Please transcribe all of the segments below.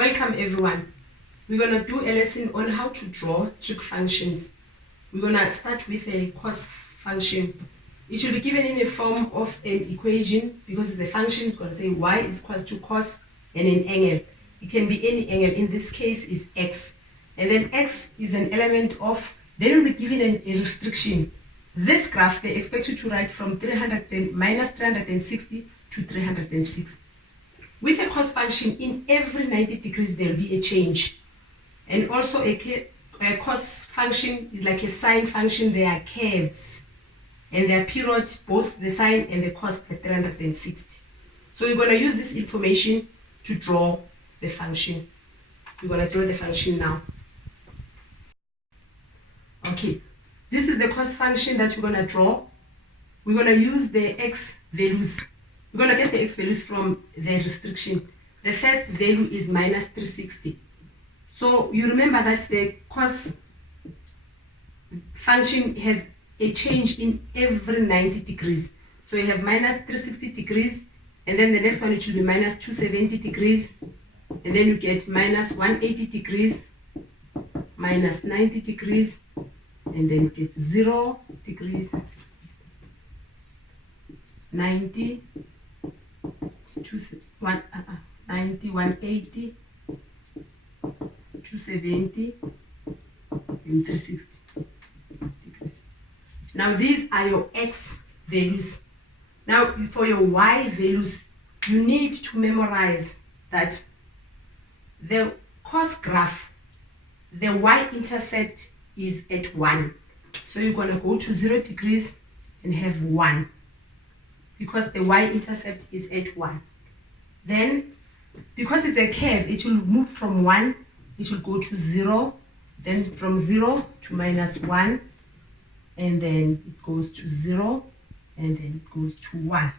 Welcome everyone. We're going to do a lesson on how to draw trig functions. We're going to start with a COS function. It will be given in the form of an equation because it's a function. It's going to say y is equal to cos and an angle. It can be any angle. In this case is x. And then x is an element of, then we'll be given a restriction. This graph, they expect you to write from minus 360 to 306. With a cos function, in every 90 degrees, there will be a change. And also a cos function is like a sine function. They are curves. And their period, both the sine and the cos, at 360. So we're going to use this information to draw the function. We're going to draw the function now. Okay, this is the cos function that we're going to draw. We're going to use the x values. We're going to get the x values from the restriction. The first value is minus 360. So you remember that the cos function has a change in every 90 degrees. So you have minus 360 degrees, and then the next one it will be minus 270 degrees, and then you get minus 180 degrees, minus 90 degrees, and then you get 0 degrees, 90, 90, 180, 270, and 360 degrees. Now these are your x values. Now for your y values, you need to memorize that the cos graph, the y-intercept is at 1. So you're going to go to 0 degrees and have 1. Because the y-intercept is at 1. Then, because it's a curve, it will move from 1, it will go to 0, then from 0 to minus 1, and then it goes to 0, and then it goes to 1.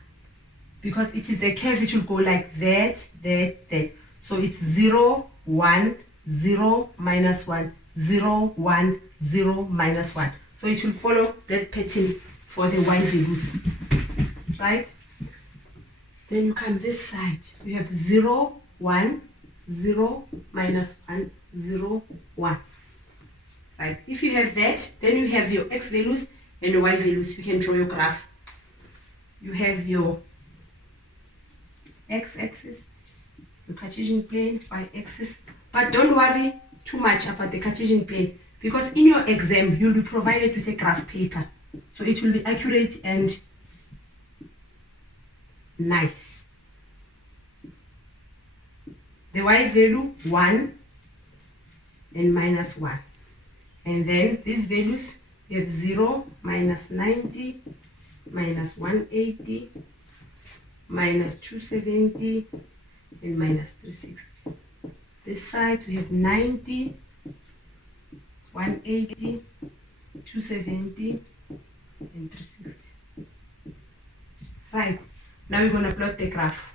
Because it is a curve, it will go like that, that. So it's 0, 1, 0, minus 1, 0, 1, 0, minus 1. So it will follow that pattern for the y values. Right? Then you come this side. You have 0, 1, 0, minus 1, 0, 1. Right? If you have that, then you have your x values and your y values. You can draw your graph. You have your x-axis, your Cartesian plane, y-axis. But don't worry too much about the Cartesian plane, because in your exam, you'll be provided with a graph paper. So it will be accurate and nice. The y value 1 and minus 1. And then these values, we have 0, minus 90, minus 180, minus 270, and minus 360. This side we have 90, 180, 270, and 360. Right. Now we're going to plot the graph.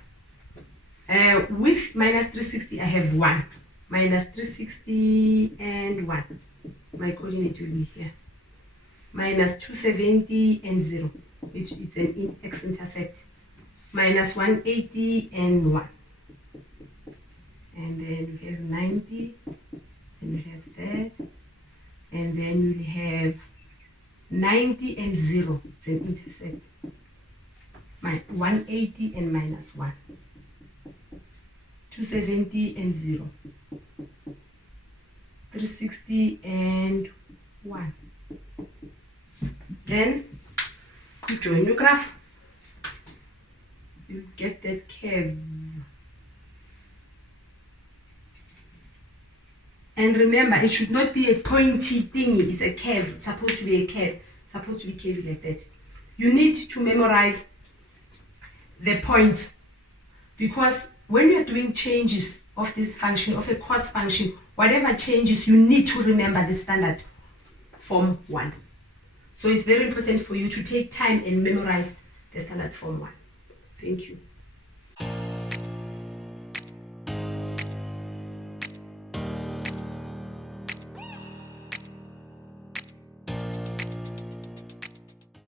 With minus 360, I have 1. Minus 360 and 1. My coordinate will be here. Minus 270 and 0, which is an x-intercept. Minus 180 and 1. And then we have 90. And we have that. And then we have 90 and 0. It's an intercept. 180 and minus 1, 270 and 0, 360 and 1. Then you join your graph. You get that curve. And remember, it should not be a pointy thingy. It's a curve. It's supposed to be a curve. It's supposed to be curvy like that. You need to memorize the points, because when you're doing changes of this function, of a cos function, whatever changes, you need to remember the standard form 1. So it's very important for you to take time and memorize the standard form 1. Thank you.